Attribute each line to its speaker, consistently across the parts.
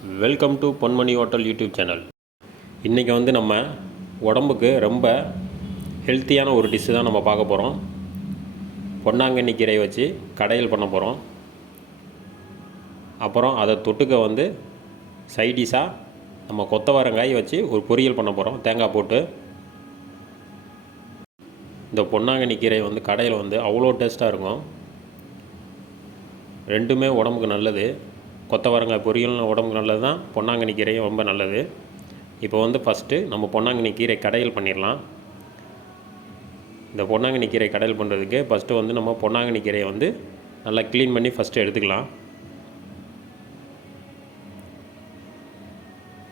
Speaker 1: Welcome to Ponmani hotel YouTube channel இன்றைக்கி வந்து நம்ம உடம்புக்கு ரொம்ப ஹெல்த்தியான ஒரு டிஷ்ஷு தான் நம்ம பார்க்க போகிறோம் பொன்னாங்கண்ணி கீரை வச்சு கடையில் பண்ண போகிறோம் அப்புறம் அதை தொட்டுக்க வந்து சைடிஷாக நம்ம கொத்தவரங்காய் வச்சு ஒரு பொரியல் பண்ண போகிறோம் தேங்காய் போட்டு. இந்த பொன்னாங்கண்ணி கீரை வந்து கடையில் வந்து அவ்வளோ டேஸ்ட்டாக இருக்கும். ரெண்டுமே உடம்புக்கு நல்லது. கொத்தவரங்காய் பொரியல் உடம்புக்கு நல்லது தான் பொன்னாங்கண்ணி கீரையும் ரொம்ப நல்லது. இப்போ வந்து ஃபஸ்ட்டு நம்ம பொன்னாங்கண்ணி கீரை கடையில் பண்ணிடலாம். இந்த பொன்னாங்கண்ணி கீரை கடையில் பண்ணுறதுக்கு ஃபஸ்ட்டு வந்து நம்ம பொன்னாங்கண்ணி கீரையை வந்து நல்லா க்ளீன் பண்ணி ஃபஸ்ட்டு எடுத்துக்கலாம்.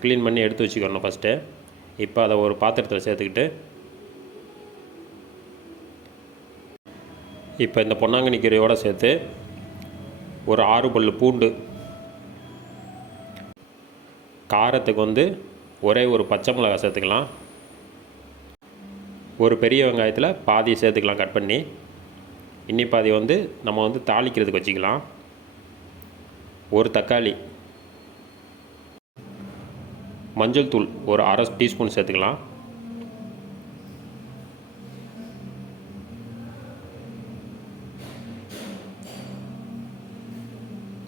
Speaker 1: க்ளீன் பண்ணி எடுத்து வச்சுக்கணும் ஃபஸ்ட்டு இப்போ அதை ஒரு பாத்திரத்தில் சேர்த்துக்கிட்டு இப்போ இந்த பொன்னாங்கண்ணி கீரையோடு சேர்த்து ஒரு ஆறு பல்லு பூண்டு காரத்துக்கு வந்து ஒரே ஒரு பச்சை மிளகாய் சேர்த்துக்கலாம். ஒரு பெரிய வெங்காயத்தில் பாதி சேர்த்துக்கலாம் கட் பண்ணி. இன்னி பாதி வந்து நம்ம வந்து தாளிக்கிறதுக்கு வச்சுக்கலாம். ஒரு தக்காளி. மஞ்சள் தூள் ஒரு அரை டீஸ்பூன் சேர்த்துக்கலாம்.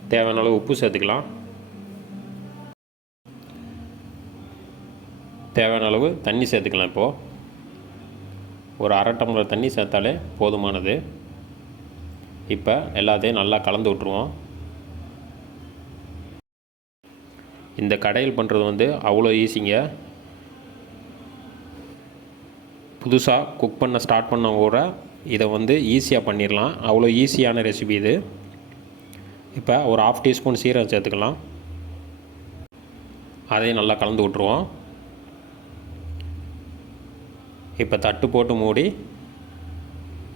Speaker 1: தேவையான அளவு உப்பு சேர்த்துக்கலாம். தேவையான அளவு தண்ணி சேர்த்துக்கலாம் இப்போது ஒரு அரை டம்ளர் தண்ணி சேர்த்தாலே போதுமானது. இப்போ எல்லாத்தையும் நல்லா கலந்து விட்ருவோம் இந்த கடையில் பண்ணுறது வந்து அவ்வளோ ஈஸிங்க. புதுசாக குக் பண்ண ஸ்டார்ட் பண்ண கூட இதை வந்து ஈஸியாக பண்ணிடலாம் அவ்வளோ ஈஸியான ரெசிபி இது. இப்போ ஒரு ஆஃப் டீஸ்பூன் சீரகம் சேர்த்துக்கலாம். அதையும் நல்லா கலந்து விட்ருவோம் இப்போ தட்டு போட்டு மூடி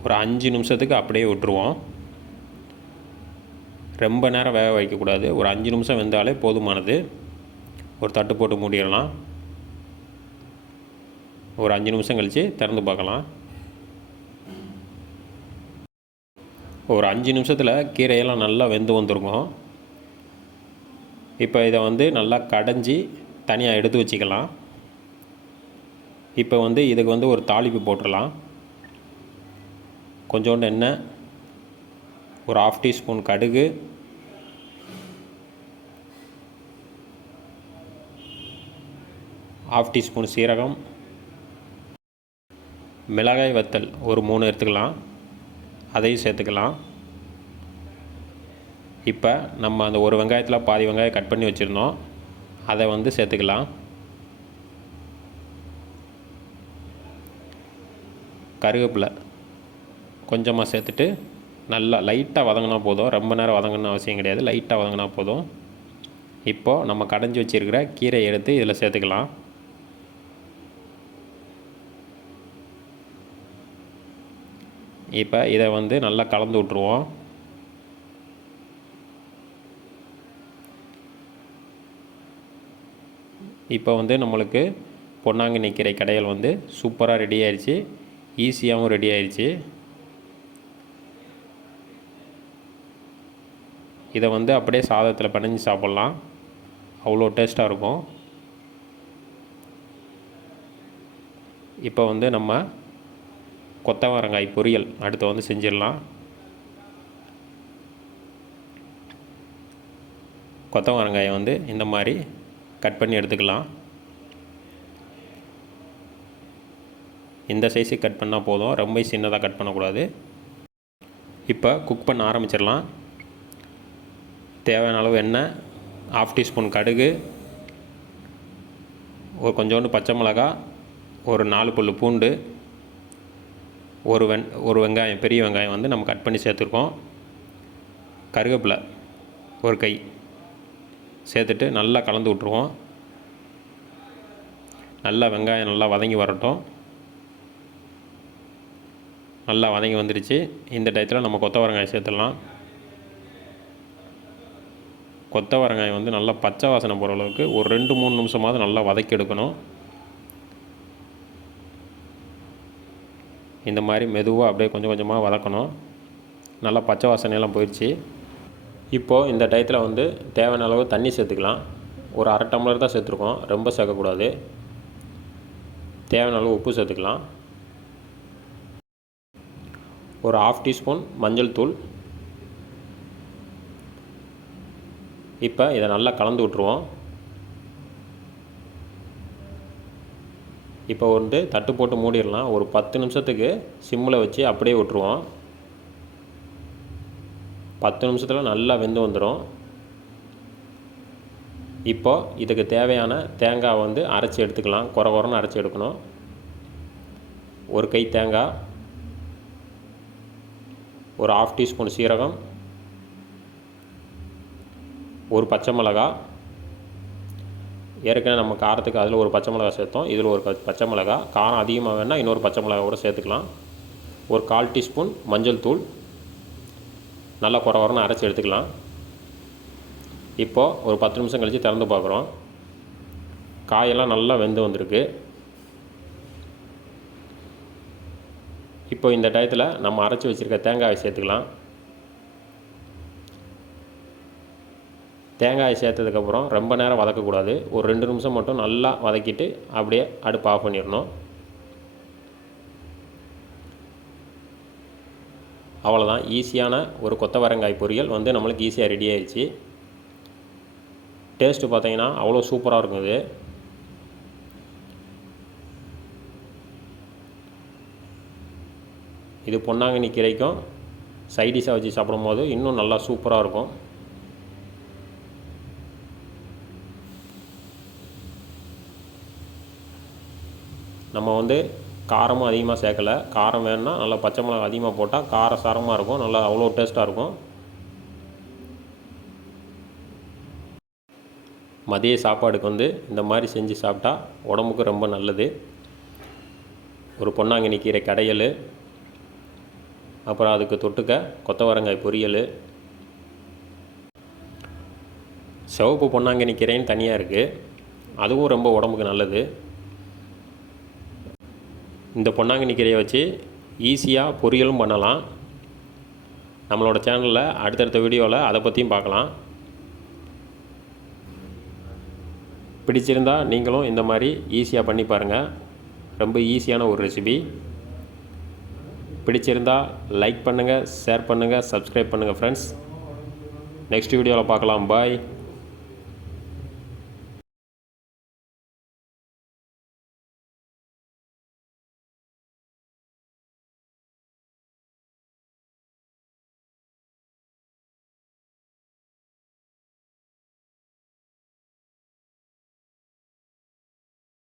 Speaker 1: ஒரு அஞ்சு நிமிஷத்துக்கு அப்படியே விட்டுருவோம். ரொம்ப நேரம் வேக வைக்கக்கூடாது. ஒரு அஞ்சு நிமிஷம் வெந்தாலே போதுமானது. ஒரு தட்டு போட்டு மூடிடலாம். ஒரு அஞ்சு நிமிஷம் கழித்து திறந்து பார்க்கலாம். ஒரு அஞ்சு நிமிஷத்தில் கீரையெல்லாம் நல்லா வெந்து வந்துருக்கும். இப்போ இதை வந்து நல்லா கடைஞ்சி தனியாக எடுத்து வச்சுக்கலாம். இப்போ வந்து இதுக்கு வந்து ஒரு தாளிப்பு போட்டுடலாம். கொஞ்சோண்டு எண்ணெய் ஒரு ஆஃப் டீஸ்பூன் கடுகு ஆஃப் டீஸ்பூன் சீரகம் மிளகாய் வத்தல் ஒரு மூணு எடுத்துக்கலாம். அதையும் சேர்த்துக்கலாம். இப்போ நம்ம அந்த ஒரு வெங்காயத்தில் பாதி வெங்காயம் கட் பண்ணி வச்சுருந்தோம். அதை வந்து சேர்த்துக்கலாம். கருவேப்பிலை கொஞ்சமாக சேர்த்துட்டு நல்லா லைட்டாக வதங்கினா போதும். ரொம்ப நேரம் வதங்கணும்னு அவசியம் கிடையாது. லைட்டாக வதங்கினா போதும். இப்போது நம்ம கடைஞ்சி வச்சுருக்கிற கீரையை எடுத்து இதில் சேர்த்துக்கலாம். இப்போ இதை வந்து நல்லா கலந்து விட்ருவோம் இப்போ வந்து நம்மளுக்கு பொன்னாங்கண்ணி கீரை கடைகள் வந்து சூப்பராக ரெடி ஆயிடுச்சு. ஈஸியாகவும் ரெடி ஆயிடுச்சு இதை வந்து அப்படியே சாதத்தில் பிணைஞ்சு சாப்பிட்லாம். அவ்வளோ டேஸ்ட்டாக இருக்கும். இப்போ வந்து நம்ம கொத்தவரங்காய் பொரியல் அடுத்து வந்து செஞ்சிடலாம். கொத்தவரங்காயை வந்து இந்த மாதிரி கட் பண்ணி எடுத்துக்கலாம். இந்த சைஸுக்கு கட் பண்ணால் போதும். ரொம்ப சின்னதாக கட் பண்ணக்கூடாது. இப்போ குக் பண்ண ஆரம்பிச்சிடலாம். தேவையான அளவு எண்ணெய் ஆஃப் டீஸ்பூன் கடுகு ஒரு கொஞ்சோண்டு பச்சை மிளகா ஒரு நாலு புல் பூண்டு ஒரு வெண் ஒரு வெங்காயம் பெரிய வெங்காயம் வந்து நம்ம கட் பண்ணி சேர்த்துருக்கோம். கருவேப்பிலை ஒரு கை சேர்த்துட்டு நல்லா கலந்து விட்ருவோம் நல்லா வெங்காயம் நல்லா வதங்கி வரட்டும். நல்லா வதங்கி வந்துடுச்சு. இந்த டயத்தில் நம்ம கொத்தவரங்காய் சேர்த்துடலாம். கொத்தவரங்காய் வந்து நல்லா பச்சை வாசனை போகிற அளவுக்கு ஒரு ரெண்டு மூணு நிமிஷமாவது நல்லா வதக்கி எடுக்கணும். இந்த மாதிரி மெதுவாக அப்படியே கொஞ்சம் கொஞ்சமாக வதக்கணும். நல்லா பச்சை வாசனையெல்லாம் போயிடுச்சு இப்போது இந்த டயத்தில் வந்து தேவையான அளவு தண்ணி சேர்த்துக்கலாம். ஒரு அரை டம்ளர் தான் சேர்த்துருக்கோம். ரொம்ப சேர்க்கக்கூடாது. தேவையான அளவு உப்பு சேர்த்துக்கலாம். ஒரு ஆஃப் டீஸ்பூன் மஞ்சள் தூள். இப்போ இதை நல்லா கலந்து விட்ருவோம் இப்போ வந்து தட்டு போட்டு மூடிடலாம். ஒரு பத்து நிமிஷத்துக்கு சிம்மில் வச்சு அப்படியே விட்ருவோம் பத்து நிமிஷத்தில் நல்லா வெந்து வந்துடும் இப்போ இதுக்கு தேவையான தேங்காய் வந்து அரைச்சி எடுத்துக்கலாம். குறை குறைன்னு அரைச்சி எடுக்கணும். ஒரு கை தேங்காய் ஒரு ஆஃப் டீஸ்பூன் சீரகம் ஒரு பச்சை மிளகா. ஏற்கனவே நம்ம காரத்துக்கு அதில் ஒரு பச்சை மிளகா சேர்த்தோம். இதில் ஒரு ப- பச்சை மிளகா. காரம் அதிகமாக வேணால் இன்னொரு பச்சை மிளகா கூட சேர்த்துக்கலாம். ஒரு கால் டீஸ்பூன் மஞ்சள் தூள். நல்லா குறை வரணும் அரைச்சி எடுத்துக்கலாம். இப்போது ஒரு பத்து நிமிஷம் கழித்து திறந்து பார்க்குறோம். காயெல்லாம் நல்லா வெந்து வந்திருக்கு. இப்போ இந்த டயத்தில் நம்ம அரைச்சி வச்சுருக்க தேங்காயை சேர்த்துக்கலாம். தேங்காயை சேர்த்ததுக்கப்புறம் ரொம்ப நேரம் வதக்கக்கூடாது. ஒரு ரெண்டு நிமிஷம் மட்டும் நல்லா வதக்கிட்டு அப்படியே அடுப்பு ஆஃப் பண்ணிடணும். அவ்வளோதான் ஈஸியான ஒரு கொத்தவரங்காய் பொரியல் வந்து நம்மளுக்கு ஈஸியாக ரெடி ஆயிடுச்சு. டேஸ்ட்டு பார்த்தீங்கன்னா அவ்வளோ சூப்பராக இருக்கும் இது. இது பொன்னாங்கண்ணி கீரைக்கும் சைடிஷாக வச்சு சாப்பிடும்போது இன்னும் நல்லா சூப்பராக இருக்கும். நம்ம வந்து காரமும் அதிகமாக சேர்க்கலை. காரம் வேணும்னா நல்லா பச்சை மிளகா அதிகமாக போட்டால் கார சாரமாக இருக்கும். நல்லா அவ்வளோ டேஸ்ட்டாக இருக்கும். மதிய சாப்பாடுக்கு வந்து இந்த மாதிரி செஞ்சு சாப்பிட்டா உடம்புக்கு ரொம்ப நல்லது. ஒரு பொன்னாங்கண்ணி கீரை கடையல். அப்புறம் அதுக்கு தொட்டுக்க கொத்தவரங்காய் பொரியல். சிவப்பு பொன்னாங்கண்ணி கீரைன்னு தனியாக இருக்குது அதுவும் ரொம்ப உடம்புக்கு நல்லது. இந்த பொன்னாங்கண்ணி கீரையை வச்சு ஈஸியாக பொரியலும் பண்ணலாம். நம்மளோட சேனலில் அடுத்தடுத்த வீடியோவில் அதை பற்றியும் பார்க்கலாம். பிடிச்சிருந்தால் நீங்களும் இந்த மாதிரி ஈஸியாக பண்ணி பாருங்கள் ரொம்ப ஈஸியான ஒரு ரெசிபி. பிடிச்சிருந்தா லைக் பண்ணுங்கள் ஷேர் பண்ணுங்கள் சப்ஸ்கிரைப் பண்ணுங்கள் ஃப்ரெண்ட்ஸ் நெக்ஸ்ட் வீடியோவில் பார்க்கலாம். பாய்